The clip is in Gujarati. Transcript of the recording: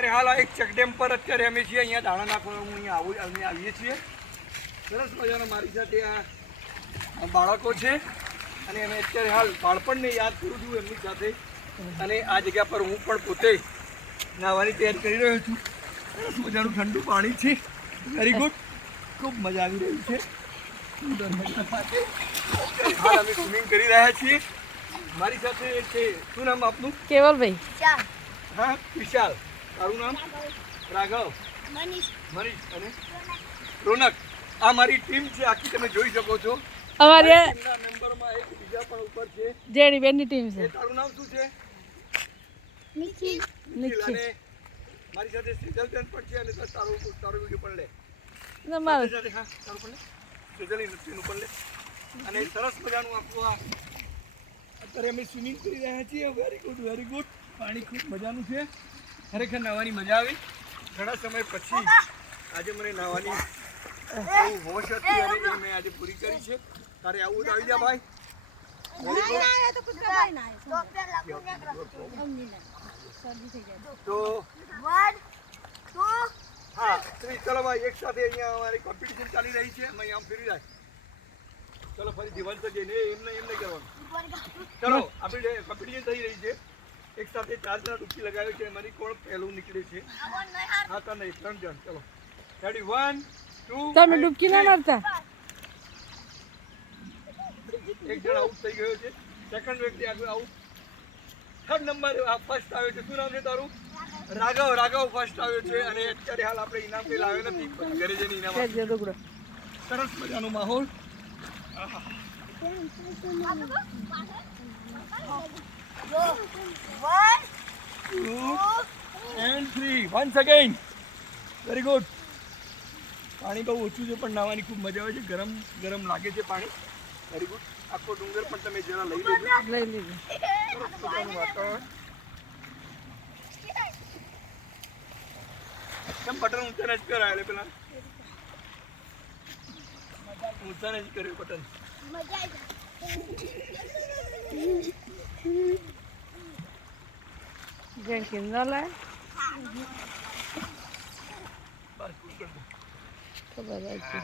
અરે હાલ એક ચકડેમ પર અત્યારે અમે છીએ. અહીંયા દાણા નાખવા હું અહીંયા આવું અમે આવીએ છીએ. સરસ મજાનો મારી સાથે આ બાળકો છે. અને અમે અત્યારે હાલ બાળપણને યાદ કરું છું એમની સાથે. અને આ જગ્યા પર હું પણ પોતે નાહવાની તૈયારી કરી રહ્યો છું. સરસ મજાનું ઠંડુ પાણી છે. વેરી ગુડ ખૂબ મજા આવી રહી છે. હાલ અમે સ્વિમિંગ કરી રહ્યા છીએ. મારી સાથે છે શું નામ આપનું? કેવલભાઈ. હા વિશાલ. તારું નામ? રાઘવ. મનીષ. મનીષ અને? રોનક. આ મારી ટીમ છે આખી તમે જોઈ શકો છો. અમારી મેમ્બરમાં એક બીજા પણ ઉપર છે. જેડી બેનની ટીમ છે. તારું નામ શું છે? નિખિલ. નિખિલ અને મારી સાથે સેજલબેન પણ છે અને તારો તારો વીડિયો પણ લે. તમારે સાથે હા તારું પણ લે. સેજલ નૃત્યનું પણ લે. અને સરસ મજાનું આપણું આ અત્યારે અમે સ્વિમિંગ કરી રહ્યા છીએ. વેરી ગુડ વેરી ગુડ પાણી ખૂબ મજાનું છે. ખરેખર નાવાની મજા આવી. ઘણા સમય પછી આજે મને નાવાની હોશ હતી અને એ મેં આજે પૂરી કરી છે. તારે આવું તો આવી જા ભાઈ. તો હા ચલો ભાઈ એક સાથે અહીંયા અમારી કોમ્પિટિશન ચાલી રહી છે. અમે આમ ફેરી જાય. ચલો ફરી જીવન તો જઈને એમ નહીં એમ નહીં કરવાનું. ચલો આપણી કોમ્પિટિશન થઈ રહી છે સાથે ચાર જણા ડૂબકી લગાવ્યો છે એમાંથી કોણ પહેલું નીકળે છે? હા તો નહીં ત્રણ જણ ચલો. રેડી વન ટુ તમે ડૂબકી ના મારતા? એક જણ આઉટ થઈ ગયો છે. સેકન્ડ વ્યક્તિ આગળ આઉટ થર્ડ નંબર ફર્સ્ટ આવ્યો છે. શું નામ છે તારું? રાઘવ રાઘવ ફર્સ્ટ આવ્યો છે. અને અત્યારે હાલ આપણે ઇનામ કંઈ લાવ્યો નથી. ઘરે જઈને ઇનામ સરસ મજાનો માહોલ. And three once again very good પાણી બહુ ઓછું છે પણ નાહવાની ખૂબ મજા આવે છે. ગરમ ગરમ લાગે છે પાણી. વેરી ગુડ આખો ડુંગર પણ તમે જરા લઈ લેજો. લઈ લેજો. વાતાવરણ. કેમ બટન ઊંચા નથી કરાયા એટલે પેલા? ઊંચા નથી કર્યું બટન મજા આવી Jenkins Dollar.